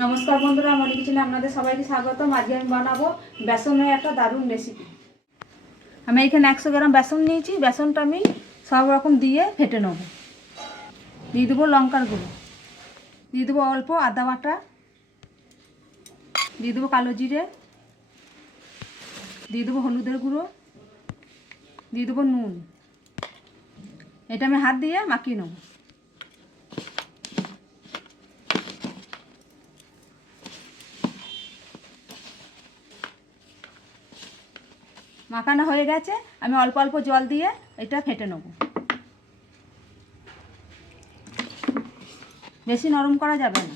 নমস্কার বন্ধুরা, মনি কিচেনে আপনাদের সবাইকে স্বাগতম। আজকে আমি বানাবো বেসনের একটা দারুণ রেসিপি। আমি এখানে 100 গ্রাম বেসন নিয়েছি। বেসনটা আমি সব রকম দিয়ে ফেটে নেব। দিয়ে দেবো লঙ্কার গুঁড়ো, দিয়ে দেবো অল্প আদা বাটা, দিয়ে দেবো কালো জিরে, দিয়ে দেবো হলুদের গুঁড়ো, দিয়ে দেবো নুন। এটা আমি হাত দিয়ে মাখিয়ে নেব। মাখানো হয়ে গেছে। আমি অল্প অল্প জল দিয়ে এটা ফেটে নেব। বেশি নরম করা যাবে না।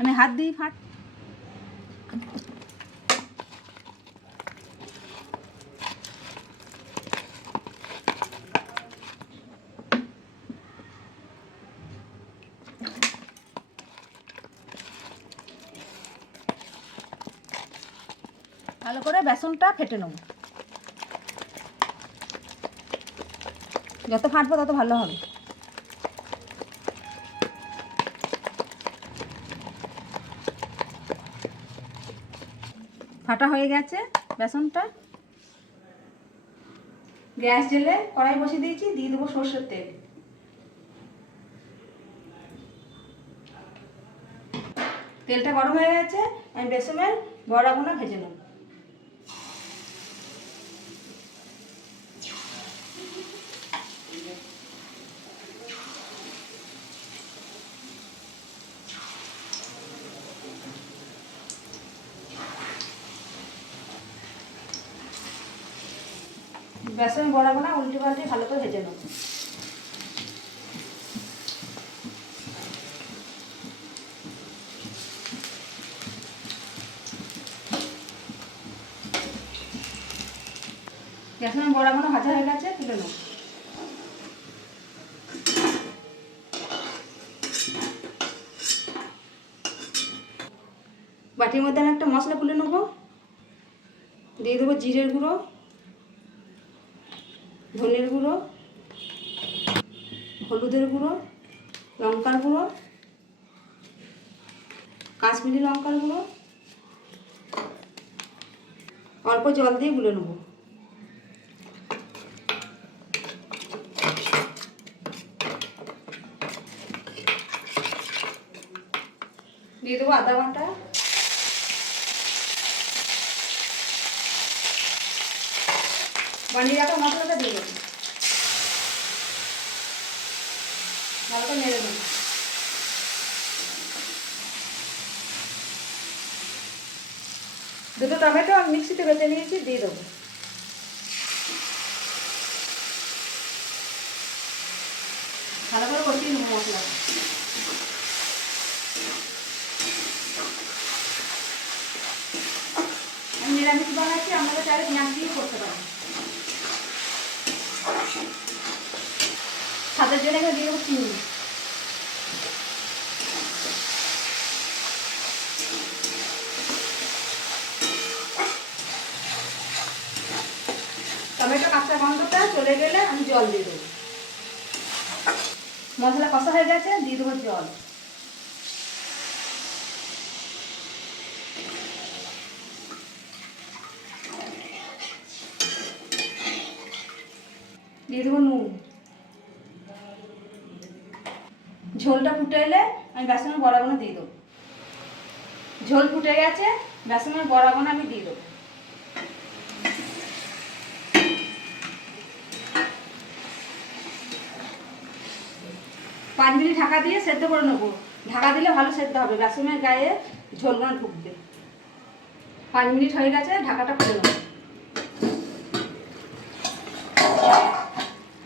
আমি হাত দিয়ে ভালো করে বেসনটা ফেটে নেব। যত ফাটবে তত ভালো হবে। ফাটা হয়ে গেছে বেসনটা। গ্যাস জেলে কড়াই বসিয়ে দিয়েছি। দিয়ে দেবো সরষের তেল। তেলটা গরম হয়ে গেছে। আমি বেসনের বড়াগুলো ভেজে নেব। বেসন বড়াগুলো উল্টে পাল্টে ভালো করে ভেজে নেব। বেসন বড়াগুলো ভাজা হয়ে গেছে, তুলে নেব। বাটির মধ্যে আমি একটা মশলা তুলে নেব। দিয়ে দেবো জিরের গুঁড়ো, ধনের গুঁড়ো, হলুদের গুঁড়ো, লঙ্কার গুঁড়ো, কাশ্মীরি লঙ্কার গুঁড়ো, অল্প জল দিয়ে গুলে নেব। দিয়ে দেবো আদা বাটা, বানিয়ে রাখা মশলাটা দিয়ে দেবো। ভালো করে নেড়ে দেবো। দুটো টমেটো আমি মিক্সিতে বেটে নিয়েছি, দিয়ে দেবো। ভালো করে কষিয়ে নেবো মশলা। আমি নিরামিষ বানাচ্ছি, আপনারা চাইলে পেঁয়াজ দিয়ে করতে পারেন। স্বাদের জন্য এখানে দিয়ে দেবো চিনি। টমেটো কাঁচা গন্ধটা চলে গেলে আমি জল দিয়ে দেবো। মশলা কষা হয়ে গেছে, দিয়ে দেবো জল। দিয়ে দেবো নুন। ঝোলটা ফুটে এলে আমি বেসনের বড়াগুলো দিয়ে দেবো। ঝোল ফুটে গেছে, বেসনের বড়াগুলো আমি দিয়ে দেবো। 5 মিনিট ঢাকা দিয়ে সেদ্ধ করে নেবো। ঢাকা দিলে ভালো সেদ্ধ হবে, বেসনের গায়ে ঝোলগুলো ঢুকবে। 5 মিনিট হয়ে গেছে, ঢাকাটা খুলে নেবো।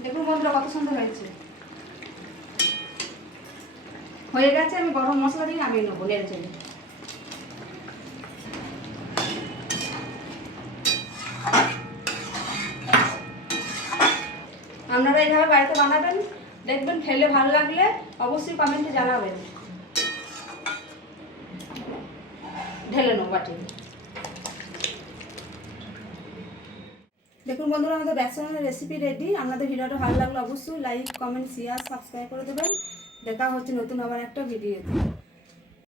দেখুন বন্ধুরা কত সুন্দর হয়েছে। হয়ে গেছে, আমি গরম মশলা দিয়ে নামিয়ে নেবো নেড়ে চেড়ে। আপনারা এইভাবে বাড়িতে বানাবেন, দেখবেন খেলে ভালো লাগলে অবশ্যই কমেন্টে জানাবেন। ঢেলে নেবো বাটি। দেখুন বন্ধুরা, আমাদের বেসনের রেসিপি রেডি। আপনাদের ভিডিওটা ভালো লাগলে অবশ্যই লাইক, কমেন্ট, শেয়ার, সাবস্ক্রাইব করে দেবেন। দেখা হচ্ছে নতুন আবার একটা ভিডিওতে।